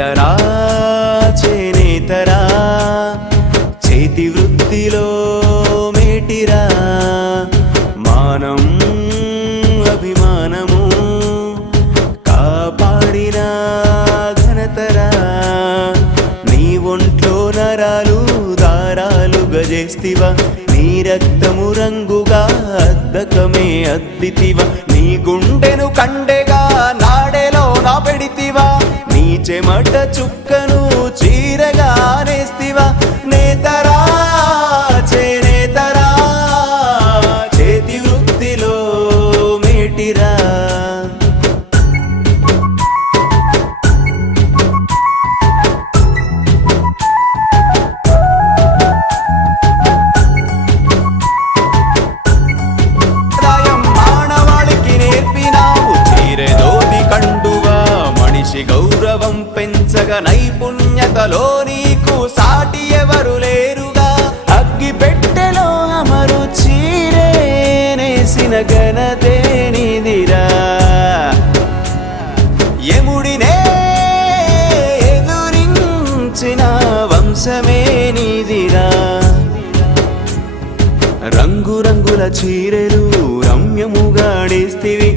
నేతరా చేనేతరా చేతి వృత్తిలో మేటిరా మానం అభిమానము కాపాడిన ఘనతరా నీ ఒంట్లో నరాలు దారాలు గజేస్తివా నీ రక్తము రంగుగా అద్దకమే అద్దితివా నీ గుండెను కండెగా నాడెలో నా పెడితివా నీ చెమట చుక్కను చీరగా నేస్తివా నేతరా చేనేతరా చేతి వృత్తిలో మేటిరా గౌరవం పెంచగ నైపుణ్యతలో నీకు సాటి ఎవరు లేరుగా అగ్గి పెట్టెలో అమరు చీరే నేసిన ఘనతే నీదిరా యముడినే ఎదురించిన వంశమే నీదిరా రంగురంగుల చీరెలు రమ్యముగా నేస్తివి